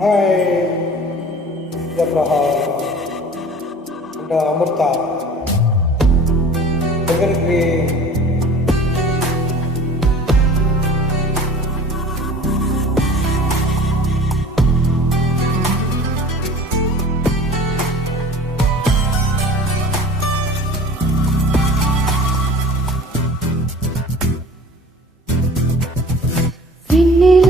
Hai, Abraham. Anda Amurta. Dengar gue. Finish.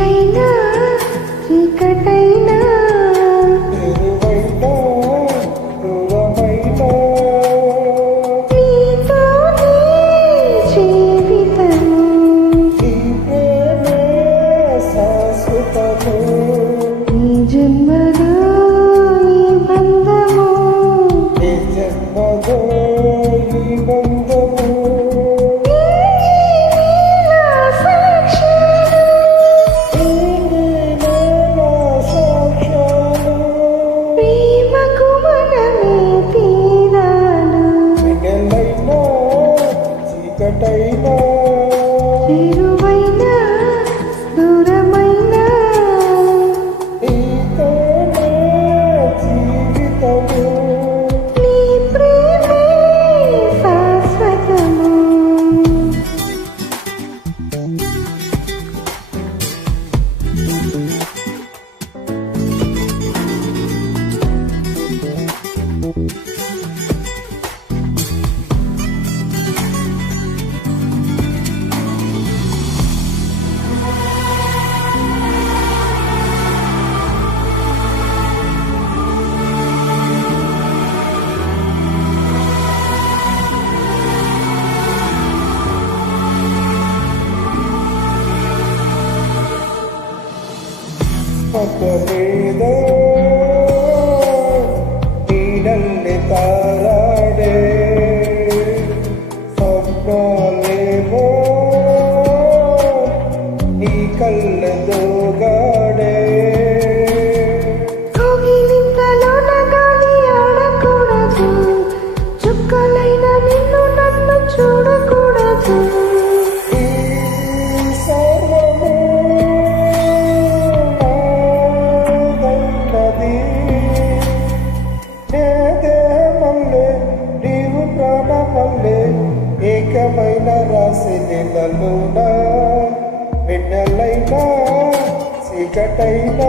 పట మీద ఈడల్లి తారాడే స్వప్నాలేమో చీకటైనా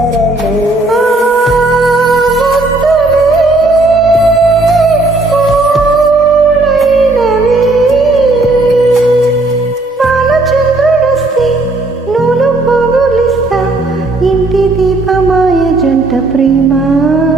prima